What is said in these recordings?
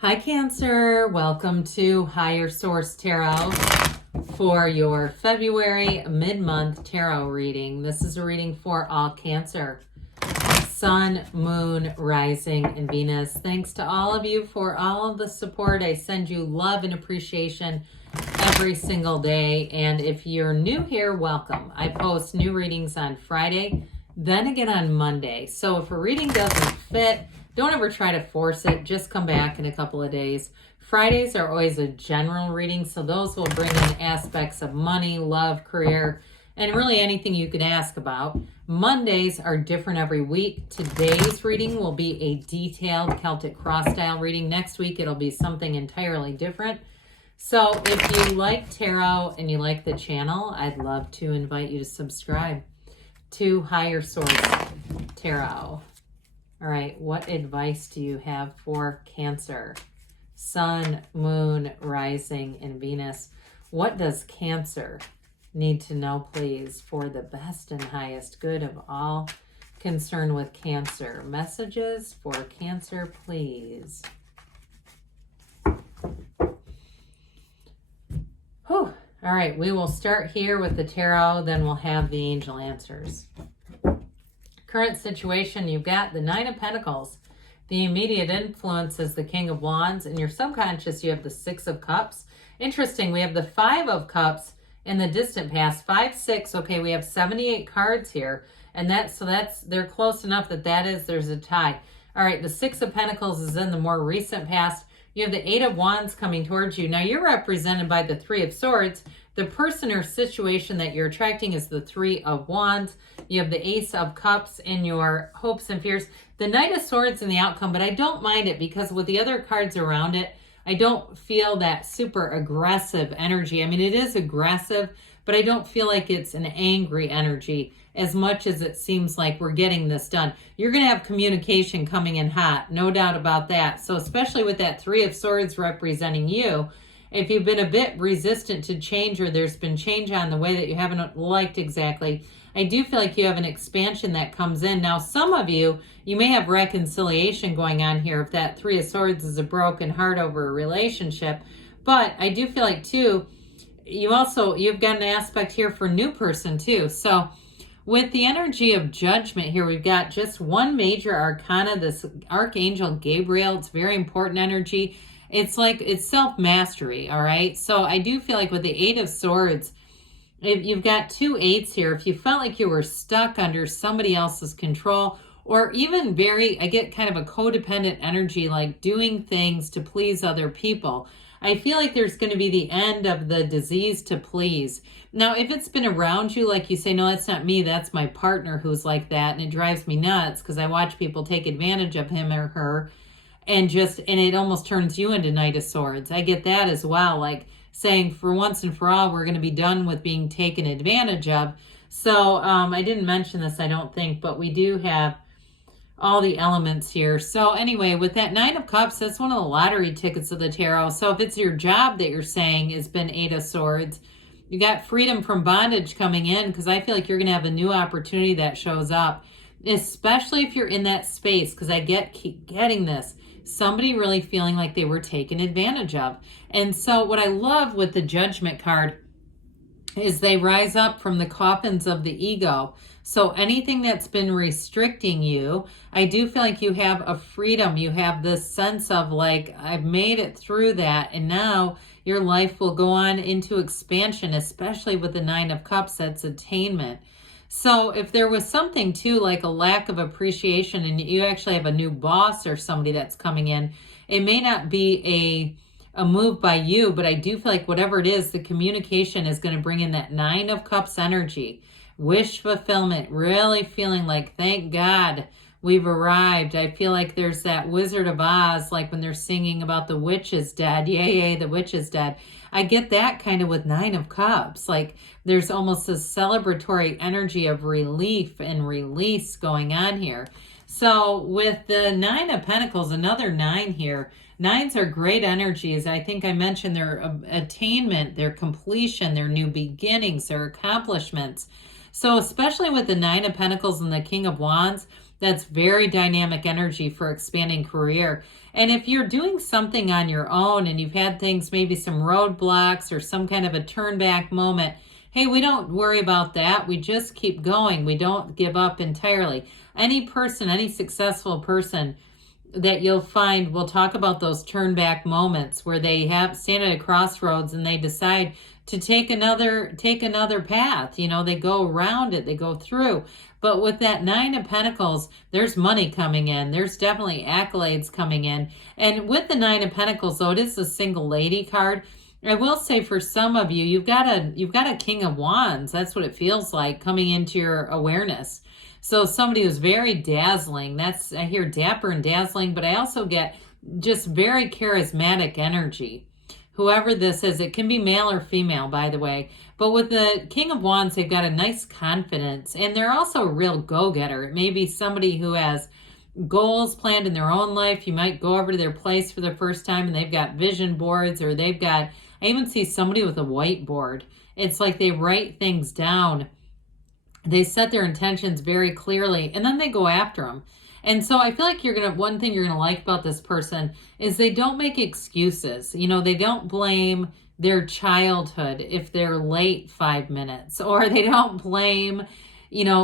Hi Cancer, welcome to Higher Source Tarot for your February mid-month tarot reading. This is a reading for all Cancer, Sun, Moon, Rising, and Venus. Thanks to all of you for all of the support. I send you love and appreciation every single day. And if you're new here, welcome. I post new readings on Friday, then again on Monday. So if a reading doesn't fit, don't ever try to force it. Just come back in a couple of days. Fridays are always a general reading, so those will bring in aspects of money, love, career, and really anything you could ask about. Mondays are different every week. Today's reading will be a detailed Celtic cross style reading. Next week, it'll be something entirely different. So if you like tarot and you like the channel, I'd love to invite you to subscribe to Higher Source Tarot. All right, what advice do you have for Cancer? Sun, Moon, Rising, and Venus. What does Cancer need to know, please, for the best and highest good of all concerned with Cancer? Messages for Cancer, please. Whew. All right, we will start here with the tarot, then we'll have the angel answers. Current situation, you've got the Nine of Pentacles. The immediate influence is the King of Wands. In your subconscious, you have the Six of Cups. Interesting, we have the Five of Cups in the distant past. 5, 6, okay, we have 78 cards here. And they're close enough there's a tie. All right, the Six of Pentacles is in the more recent past. You have the Eight of Wands coming towards you. Now, you're represented by the Three of Swords. The person or situation that you're attracting is the Three of Wands. You have the Ace of Cups in your hopes and fears. The Knight of Swords in the outcome, but I don't mind it because with the other cards around it, I don't feel that super aggressive energy. I mean, it is aggressive, but I don't feel like it's an angry energy as much as it seems like we're getting this done. You're going to have communication coming in hot, no doubt about that. So especially with that Three of Swords representing you, if you've been a bit resistant to change or there's been change on the way that you haven't liked exactly, I do feel like you have an expansion that comes in. Now, some of you may have reconciliation going on here if that Three of Swords is a broken heart over a relationship. But I do feel like, too, you've got an aspect here for new person, too. So with the energy of judgment here, we've got just one major arcana, this Archangel Gabriel. It's very important energy. It's self-mastery, all right? So I do feel like with the Eight of Swords, if you've got two eights here, if you felt like you were stuck under somebody else's control, or even I get kind of a codependent energy, like doing things to please other people, I feel like there's going to be the end of the disease to please. Now, if it's been around you, like you say, no, that's not me, that's my partner who's like that, and it drives me nuts because I watch people take advantage of him or her, and it almost turns you into Knight of Swords. I get that as well, like saying for once and for all, we're going to be done with being taken advantage of. So I didn't mention this, I don't think, but we do have all the elements here. So anyway, with that Nine of Cups, that's one of the lottery tickets of the tarot. So if it's your job that you're saying has been Eight of Swords, you got freedom from bondage coming in, because I feel like you're going to have a new opportunity that shows up, especially if you're in that space, because keep getting this. Somebody really feeling like they were taken advantage of. And so what I love with the Judgment card is they rise up from the coffins of the ego. So anything that's been restricting you, I do feel like you have a freedom. You have this sense of like, I've made it through that, and now your life will go on into expansion, especially with the Nine of Cups, that's attainment. So if there was something too, like a lack of appreciation, and you actually have a new boss or somebody that's coming in, it may not be a move by you, but I do feel like whatever it is, the communication is going to bring in that Nine of Cups energy, wish fulfillment, really feeling like, thank God we've arrived. I feel like there's that Wizard of Oz, like when they're singing about the witch is dead. Yay, yay, the witch is dead. I get that kind of with Nine of Cups. Like there's almost a celebratory energy of relief and release going on here. So with the Nine of Pentacles, another 9 here. Nines are great energies. I think I mentioned their attainment, their completion, their new beginnings, their accomplishments. So especially with the Nine of Pentacles and the King of Wands, That's very dynamic energy for expanding career. And if you're doing something on your own and you've had things, maybe some roadblocks or some kind of a turn back moment, hey, we don't worry about that. We just keep going. We don't give up entirely. Any person, any successful person that you'll find will talk about those turn back moments where they have stand at a crossroads and they decide to take another path. They go around it, they go through. But with that Nine of Pentacles, there's money coming in. There's definitely accolades coming in. And with the Nine of Pentacles, though, it is a single lady card. I will say for some of you, you've got a King of Wands. That's what it feels like coming into your awareness. So somebody who's very dazzling. I hear dapper and dazzling, but I also get just very charismatic energy. Whoever this is, it can be male or female, by the way. But with the King of Wands, they've got a nice confidence, and they're also a real go-getter. It may be somebody who has goals planned in their own life. You might go over to their place for the first time, and they've got vision boards, or they've got, I even see somebody with a whiteboard. It's like they write things down. They set their intentions very clearly, and then they go after them. And so I feel like one thing you're going to like about this person is they don't make excuses. They don't blame their childhood if they're late 5 minutes, or they don't blame,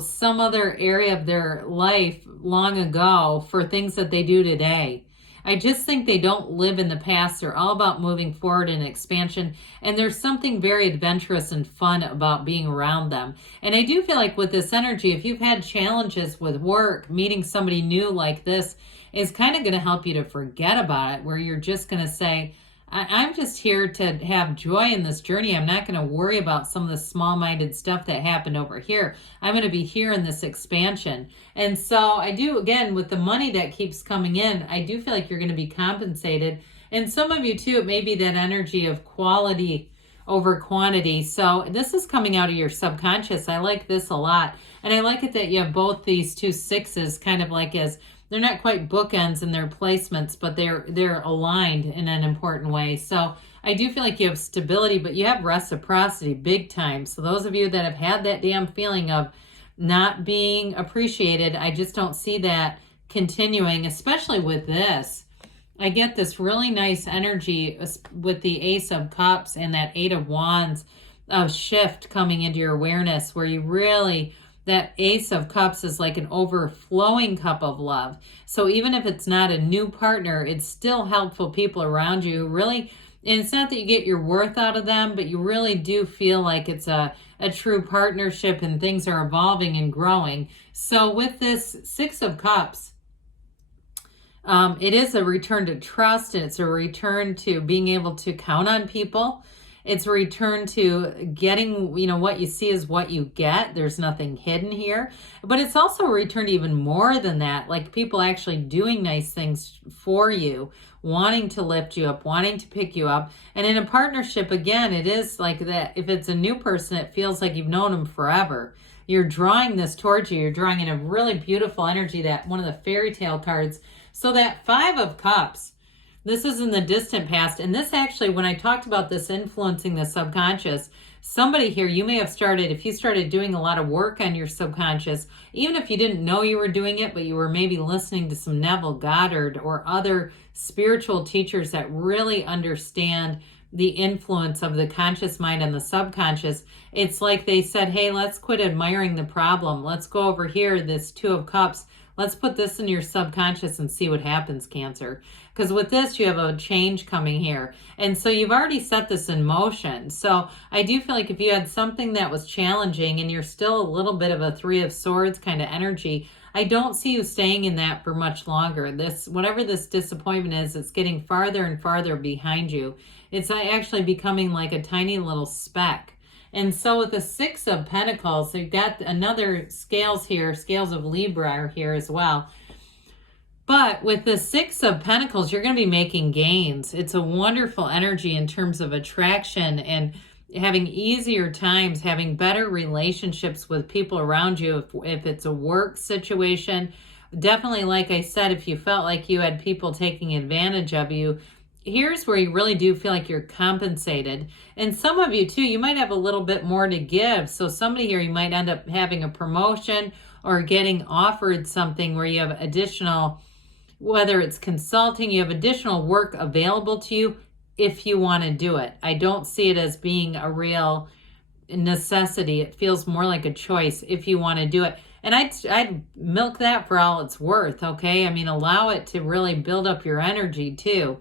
some other area of their life long ago for things that they do today. I just think they don't live in the past. They're all about moving forward and expansion. And there's something very adventurous and fun about being around them. And I do feel like with this energy, if you've had challenges with work, meeting somebody new like this is kind of going to help you to forget about it, where you're just going to say, I'm just here to have joy in this journey. I'm not going to worry about some of the small-minded stuff that happened over here. I'm going to be here in this expansion. And so I do, again, with the money that keeps coming in, I do feel like you're going to be compensated. And some of you, too, it may be that energy of quality over quantity. So this is coming out of your subconscious. I like this a lot. And I like it that you have both these two sixes kind of like as... They're not quite bookends in their placements, but they're aligned in an important way. So I do feel like you have stability, but you have reciprocity big time. So those of you that have had that damn feeling of not being appreciated, I just don't see that continuing, especially with this. I get this really nice energy with the Ace of Cups and that Eight of Wands of shift coming into your awareness, where you really... That Ace of Cups is like an overflowing cup of love. So even if it's not a new partner, it's still helpful people around you. Really, and it's not that you get your worth out of them, but you really do feel like it's a true partnership and things are evolving and growing. So with this Six of Cups, it is a return to trust, and it's a return to being able to count on people. It's a return to getting, what you see is what you get. There's nothing hidden here. But it's also a return to even more than that, like people actually doing nice things for you, wanting to lift you up, wanting to pick you up. And in a partnership, again, it is like that. If it's a new person, it feels like you've known them forever. You're drawing this towards you. You're drawing in a really beautiful energy, that one of the fairy tale cards. So that Five of Cups, this is in the distant past. And this actually, when I talked about this influencing the subconscious, somebody here, you may have started, if you started doing a lot of work on your subconscious, even if you didn't know you were doing it, but you were maybe listening to some Neville Goddard or other spiritual teachers that really understand the influence of the conscious mind and the subconscious, it's like they said, hey, let's quit admiring the problem. Let's go over here, this Two of Cups. Let's put this in your subconscious and see what happens, Cancer. Because with this, you have a change coming here. And so you've already set this in motion. So I do feel like if you had something that was challenging and you're still a little bit of a Three of Swords kind of energy, I don't see you staying in that for much longer. Whatever this disappointment is, it's getting farther and farther behind you. It's actually becoming like a tiny little speck. And so with the Six of Pentacles, you've got another scales here, scales of Libra are here as well. But with the Six of Pentacles, you're going to be making gains. It's a wonderful energy in terms of attraction and having easier times, having better relationships with people around you. If it's a work situation, definitely, like I said, if you felt like you had people taking advantage of you, here's where you really do feel like you're compensated. And some of you too, you might have a little bit more to give. So somebody here, you might end up having a promotion, or getting offered something where you have additional, whether it's consulting, you have additional work available to you if you want to do it. I don't see it as being a real necessity. It feels more like a choice if you want to do it. And I'd milk that for all it's worth, okay? I mean, allow it to really build up your energy too.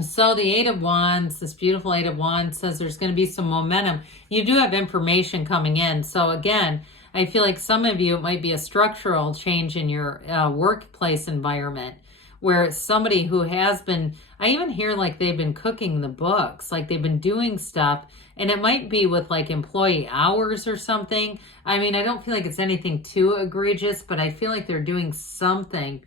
So the Eight of Wands, this beautiful Eight of Wands, says there's going to be some momentum. You do have information coming in. So again, I feel like some of you, it might be a structural change in your workplace environment, where it's somebody who has been, I even hear like they've been cooking the books, like they've been doing stuff, and it might be with like employee hours or something. I mean, I don't feel like it's anything too egregious, but I feel like they're doing something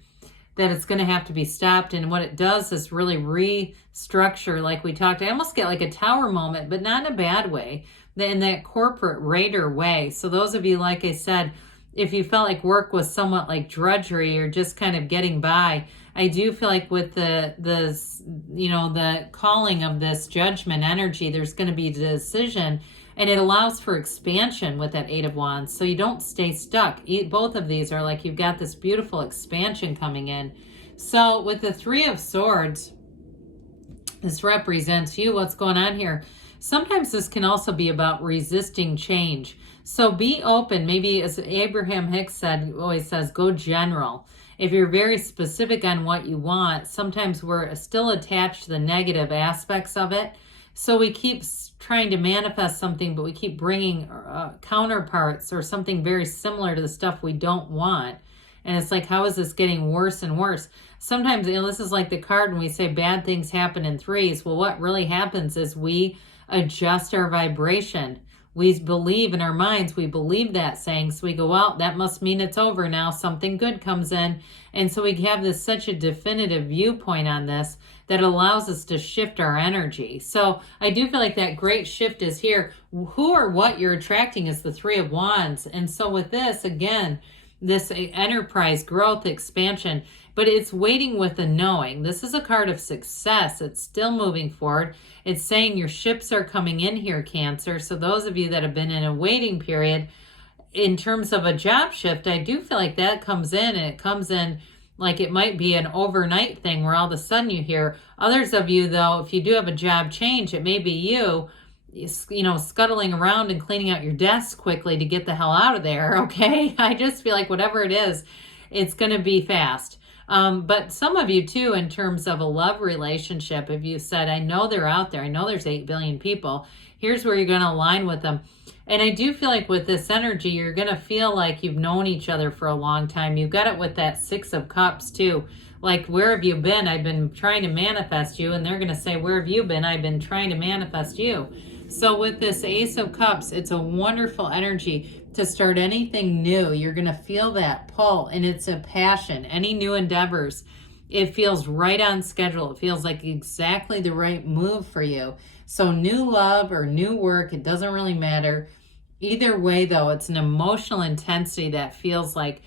that it's going to have to be stopped. And what it does is really restructure, like we talked. I almost get like a tower moment, but not in a bad way, in that corporate raider way. So those of you, like I said, if you felt like work was somewhat like drudgery or just kind of getting by, I do feel like with the calling of this judgment energy, there's going to be a decision, and it allows for expansion with that Eight of Wands. So you don't stay stuck. Both of these are like you've got this beautiful expansion coming in. So with the Three of Swords, this represents you. What's going on here? Sometimes this can also be about resisting change. So be open. Maybe as Abraham Hicks said, always says, go general. If you're very specific on what you want, sometimes we're still attached to the negative aspects of it. So we keep trying to manifest something, but we keep bringing counterparts or something very similar to the stuff we don't want. And it's like, how is this getting worse and worse? Sometimes, this is like the card when we say bad things happen in threes. Well, what really happens is we adjust our vibration. We believe in our minds, we believe that saying, so we go, well, that must mean it's over now, something good comes in. And so we have this such a definitive viewpoint on this that allows us to shift our energy. So I do feel like that great shift is here. Who or what you're attracting is the Three of Wands. And so with this, again, this enterprise, growth, expansion, but it's waiting with a knowing. This is a card of success. It's still moving forward. It's saying your ships are coming in here, Cancer. So those of you that have been in a waiting period, in terms of a job shift, I do feel like that comes in, and it comes in like it might be an overnight thing where all of a sudden you hear. Others of you, though, if you do have a job change, it may be you scuttling around and cleaning out your desk quickly to get the hell out of there, okay? I just feel like whatever it is, it's going to be fast. But some of you, too, in terms of a love relationship, if you said, I know they're out there, I know there's 8 billion people, here's where you're going to align with them. And I do feel like with this energy, you're going to feel like you've known each other for a long time. You've got it with that Six of Cups, too. Like, where have you been? I've been trying to manifest you. And they're going to say, where have you been? I've been trying to manifest you. So with this Ace of Cups, it's a wonderful energy to start anything new. You're going to feel that pull, and it's a passion. Any new endeavors, it feels right on schedule. It feels like exactly the right move for you. So new love or new work, it doesn't really matter. Either way, though, it's an emotional intensity that feels like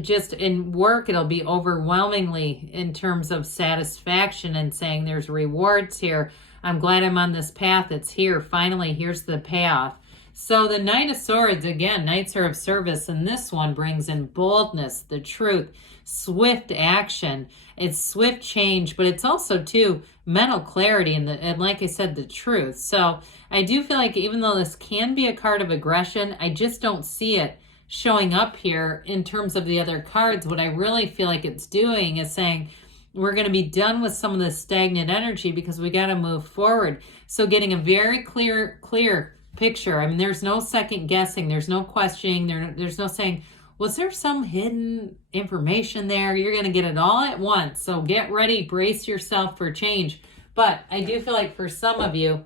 just in work, it'll be overwhelmingly in terms of satisfaction and saying there's rewards here. I'm glad I'm on this path. It's here. Finally, here's the payoff. So the Knight of Swords, again, Knights are of service, and this one brings in boldness, the truth, swift action. It's swift change, but it's also, too, mental clarity and like I said, the truth. So I do feel like even though this can be a card of aggression, I just don't see it showing up here in terms of the other cards. What I really feel like it's doing is saying, we're going to be done with some of this stagnant energy because we got to move forward. So getting a very clear picture. I mean, there's no second guessing. There's no questioning. There's no saying, was there some hidden information there? You're going to get it all at once. So get ready, brace yourself for change. But I do feel like for some of you,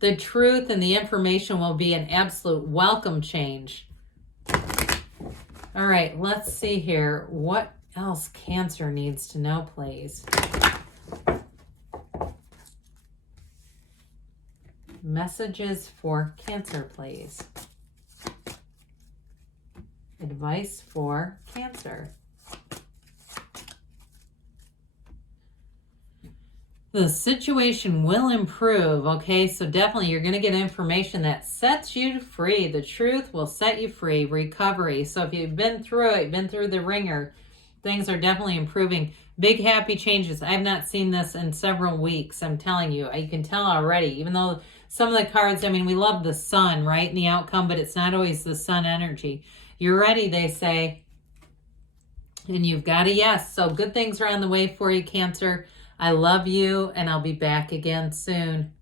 the truth and the information will be an absolute welcome change. All right, let's see here. What else Cancer needs to know, please? Messages for Cancer, please. Advice for Cancer. The situation will improve, okay? So definitely you're going to get information that sets you free. The truth will set you free. Recovery. So if you've been through it, been through the ringer, things are definitely improving. Big happy changes. I've not seen this in several weeks. I'm telling you. You can tell already. Even though some of the cards, I mean, we love the sun, right? In the outcome, but it's not always the sun energy. You're ready, they say. And you've got a yes. So good things are on the way for you, Cancer. I love you, and I'll be back again soon.